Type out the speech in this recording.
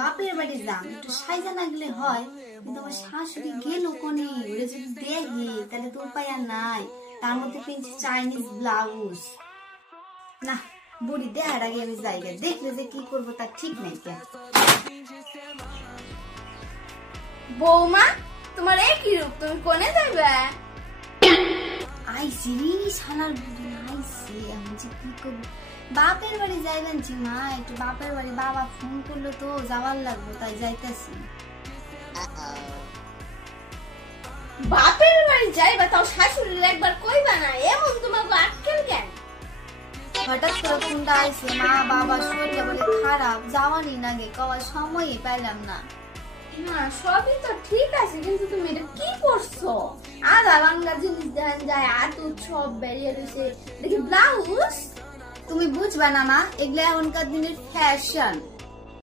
বাপের বাড়ি যাম একটু সাইজা না গেলে হয়, কিন্তু আমার শাশুড়ি গেল কোনে, ওরে যদি দেখে তাহলে তো উপায় আর নাই। তার মধ্যে পেয়েছি চাইনিজ ব্লাউজ। না, বুড়ি দেখার আগে আমি জায়গা দেখলে যে কি করবো তার ঠিক নাই। বৌমা, তোমার একই রূপ, তুমি কোনে যাবে? আইসি রে শালার বুড়ি, আইসি। আমি যে কি করবো, বাপের বাড়ি যাইবেন মা, একটু বাপের বাড়ি বাবা ফোন করলো তো যাওয়ার লাগবে, তাই যাইতেছি। বাপের বাড়ি যাইবা, তাও শাশুড়ির একবার কইবা না? এমন তোমাকে আটকেল কেন? হঠাৎ করে ফোনটা আইসে, মা বাবা শরীরটা বলে খারাপ, যাওয়ারই নাগে কওয়ার সময়ই পাইলাম না। না, সবই তো ঠিক আছে, কিন্তু তুমি এটা কি করছো? আধা বাংলা জিনিস দেন যায়, আত উৎসব বেরিয়ে রয়েছে, দেখি ব্লাউজ। তুমি বুঝবা না মা, এগুলো এখনকার দিনের ফ্যাশন।